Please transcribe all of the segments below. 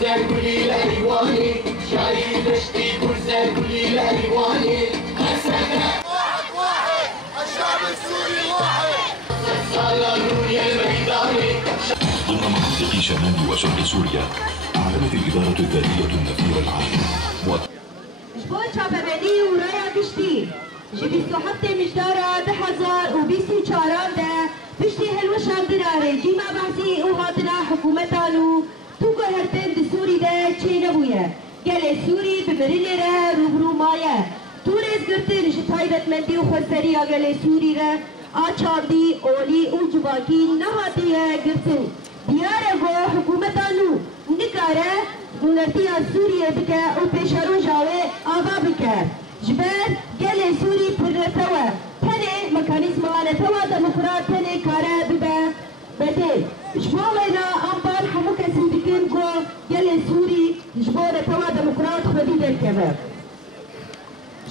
زنقولي الألواني شاري دشتي زنقولي الألواني واحد الشعب السوري واحد صالون يا الميداني. ضمن مناطق شمال وشرق سوريا أعلنت الإدارة الذاتية النفير العام شبون شابرني ورايا قشتي جبي صحبتي مجدارة بحزار وبيسي شاران ده بشتي هلوشان دناري جيما بحثي وهاتنا حكومتانو توكو هرتين دي سوري ده چي نبويا قال سوري ببريني ره روبرو مايا توريز قرتين شتايبت مندي وخسريا قال سوري ره آچاندي اولي وجباكي نهاتي قرتين ديارة و حكومتانو نكاره دولتيا سوريا بكا وبيشارو جاوي آبا بكا جبال قال سوري برتوا تاني ميكانيزم على توا ديمقراط تاني كاره ببا بدي جبالنا أمبال حموكا سيدكين جو قال سوري جبال توا ديمقراط خديد الكباب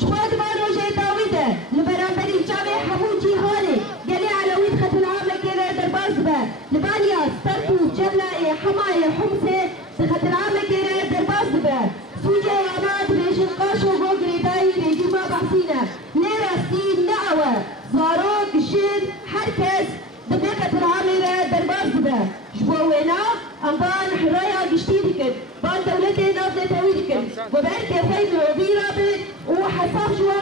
جبال بانو جاي داويدة لبرامبري جامي حمو جيهاني قال علويد خطو العامة كده دربازبة لبانيا سترتو جبلة حماية حمسة خطو العامة كده دربازبة سوجي وامات ريشن قاشو غوغري داي ريجي ما بحسينا نيرا ستين نعوة زاروك شين حركز دبيقة العامة دربازبة جبوينا أمبان حرايا قشتيدكن بان دولتي نافذة تويدكن وبعد كيفين وبيرابي وحساب جوا